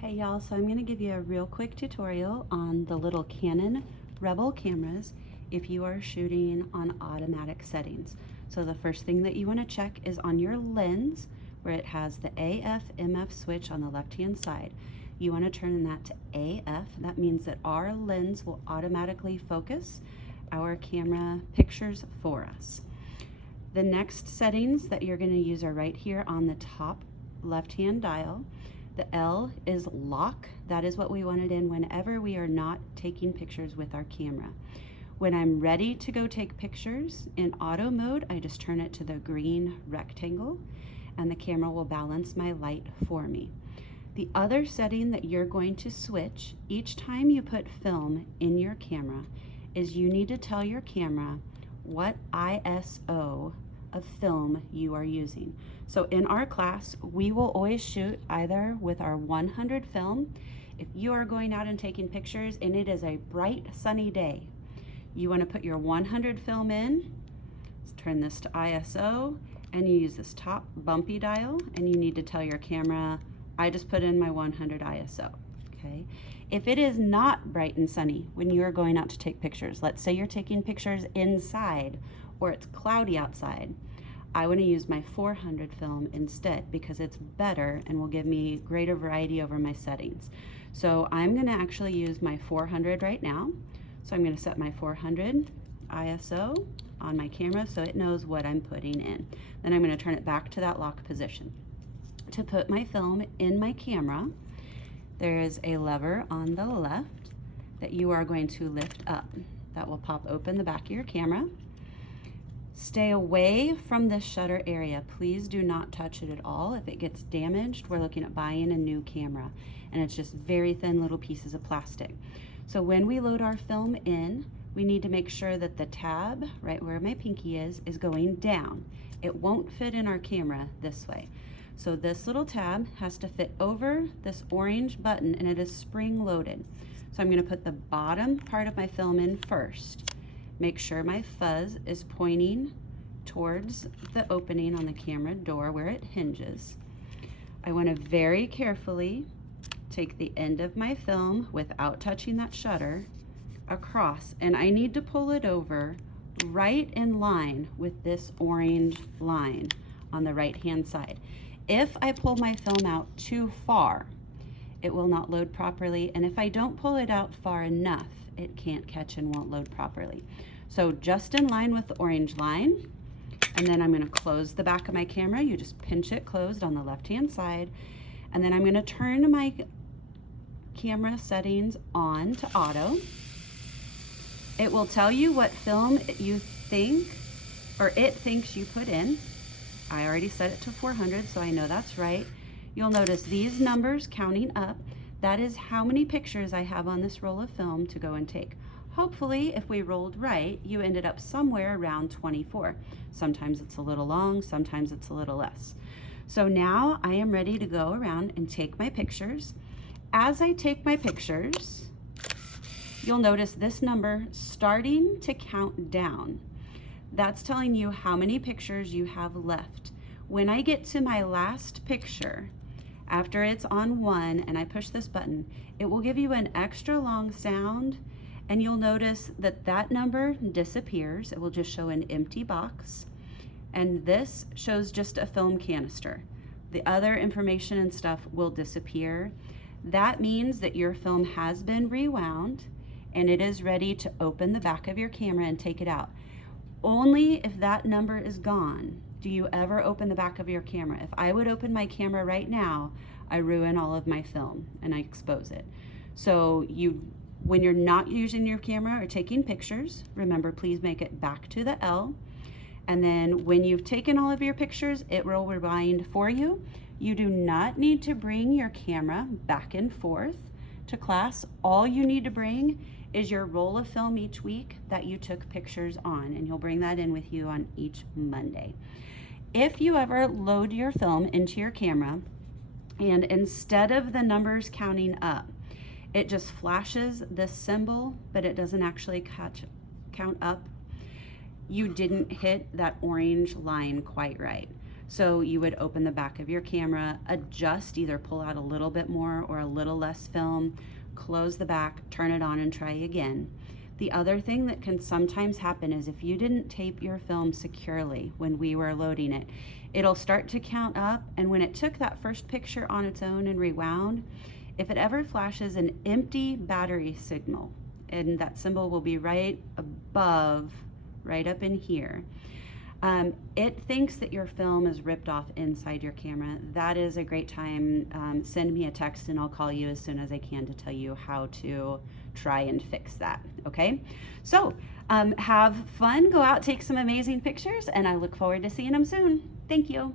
Hey y'all, so I'm going to give you a real quick tutorial on the little Canon Rebel cameras if you are shooting on automatic settings. So the first thing that you want to check is on your lens where it has the AF/MF switch on the left hand side. You want to turn that to AF. That means that our lens will automatically focus our camera pictures for us. The next settings that you're going to use are right here on the top left hand dial. The L is lock. That is what we want it in whenever we are not taking pictures with our camera. When I'm ready to go take pictures in auto mode, I just turn it to the green rectangle and the camera will balance my light for me. The other setting that you're going to switch each time you put film in your camera is you need to tell your camera what ISO of film you are using. So in our class, we will always shoot either with our 100 film. If you are going out and taking pictures and it is a bright sunny day, you want to put your 100 film in, turn this to ISO, and you use this top bumpy dial, and you need to tell your camera, I just put in my 100 ISO, okay? If it is not bright and sunny when you are going out to take pictures, let's say you're taking pictures inside or it's cloudy outside, I want to use my 400 film instead because it's better and will give me greater variety over my settings. So I'm going to actually use my 400 right now. So I'm going to set my 400 ISO on my camera so it knows what I'm putting in. Then I'm going to turn it back to that lock position. To put my film in my camera, there is a lever on the left that you are going to lift up. That will pop open the back of your camera. Stay away from this shutter area. Please do not touch it at all. If it gets damaged, we're looking at buying a new camera, and it's just very thin little pieces of plastic. So when we load our film in, we need to make sure that the tab, right where my pinky is going down. It won't fit in our camera this way. So this little tab has to fit over this orange button, and it is spring loaded. So I'm going to put the bottom part of my film in first. Make sure my fuzz is pointing towards the opening on the camera door where it hinges. I want to very carefully take the end of my film without touching that shutter across, and I need to pull it over right in line with this orange line on the right hand side. If I pull my film out too far, it will not load properly, and if I don't pull it out far enough, it can't catch and won't load properly. So just in line with the orange line, and then I'm going to close the back of my camera. You just pinch it closed on the left hand side, and then I'm going to turn my camera settings on to auto. It will tell you what film you think, or it thinks you put in. I already set it to 400, so I know that's right. You'll notice these numbers counting up. That is how many pictures I have on this roll of film to go and take. Hopefully, if we rolled right, you ended up somewhere around 24. Sometimes it's a little long, sometimes it's a little less. So now I am ready to go around and take my pictures. As I take my pictures, you'll notice this number starting to count down. That's telling you how many pictures you have left. When I get to my last picture, after it's on 1 and I push this button, it will give you an extra long sound, and you'll notice that that number disappears. It will just show an empty box, and this shows just a film canister. The other information and stuff will disappear. That means that your film has been rewound and it is ready to open the back of your camera and take it out. Only if that number is gone do you ever open the back of your camera. If I would open my camera right now, I ruin all of my film and I expose it. So when you're not using your camera or taking pictures, remember, please make it back to the L. And then when you've taken all of your pictures, it will rewind for you. You do not need to bring your camera back and forth to class. All you need to bring is your roll of film each week that you took pictures on, and you'll bring that in with you on each Monday. If you ever load your film into your camera and instead of the numbers counting up, it just flashes this symbol, but it doesn't actually count up, you didn't hit that orange line quite right. So you would open the back of your camera, adjust, either pull out a little bit more or a little less film, close the back, turn it on and try again. The other thing that can sometimes happen is if you didn't tape your film securely when we were loading it, it'll start to count up, and when it took that first picture on its own and rewound, if it ever flashes an empty battery signal, and that symbol will be right above, right up in here, it thinks that your film is ripped off inside your camera. That is a great time. Send me a text and I'll call you as soon as I can to tell you how to try and fix that. Okay, so have fun, go out, take some amazing pictures, and I look forward to seeing them soon. Thank you.